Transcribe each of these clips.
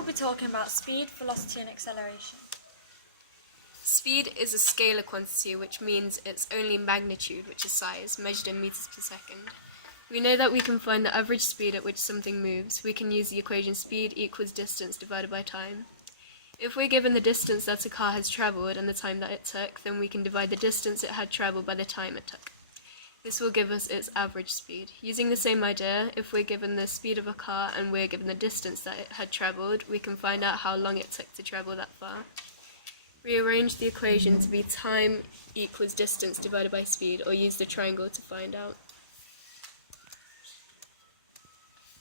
we'll be talking about speed, velocity and acceleration. Speed is a scalar quantity, which means it's only magnitude, which is size, measured in meters per second. We know that we can find the average speed at which something moves. We can use the equation speed equals distance divided by time. If we're given the distance that a car has travelled and the time that it took, then we can divide the distance it had travelled by the time it took. This will give us its average speed. Using the same idea, if we're given the speed of a car and we're given the distance that it had travelled, we can find out how long it took to travel that far. Rearrange the equation to be time equals distance divided by speed, or use the triangle to find out.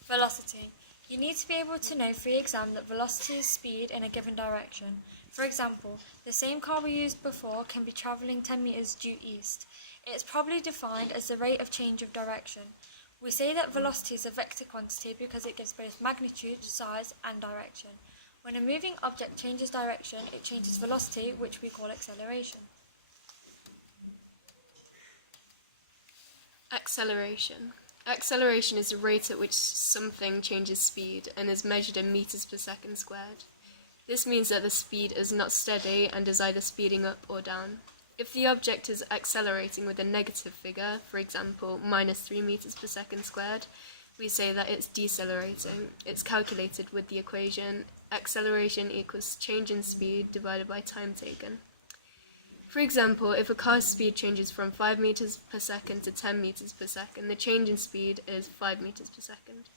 Velocity. You need to be able to know for the exam that velocity is speed in a given direction. For example, the same car we used before can be travelling 10 metres due east. It is probably defined as the rate of change of direction. We say that velocity is a vector quantity because it gives both magnitude, size and direction. When a moving object changes direction, it changes velocity, which we call acceleration. Acceleration. Acceleration is the rate at which something changes speed and is measured in meters per second squared. This means that the speed is not steady and is either speeding up or down. If the object is accelerating with a negative figure, for example, -3 meters per second squared, we say that it's decelerating. It's calculated with the equation acceleration equals change in speed divided by time taken. For example, if a car's speed changes from 5 meters per second to 10 meters per second, the change in speed is 5 meters per second.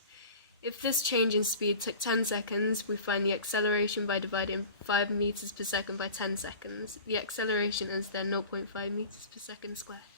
If this change in speed took 10 seconds, we find the acceleration by dividing 5 meters per second by 10 seconds. The acceleration is then 0.5 meters per second squared.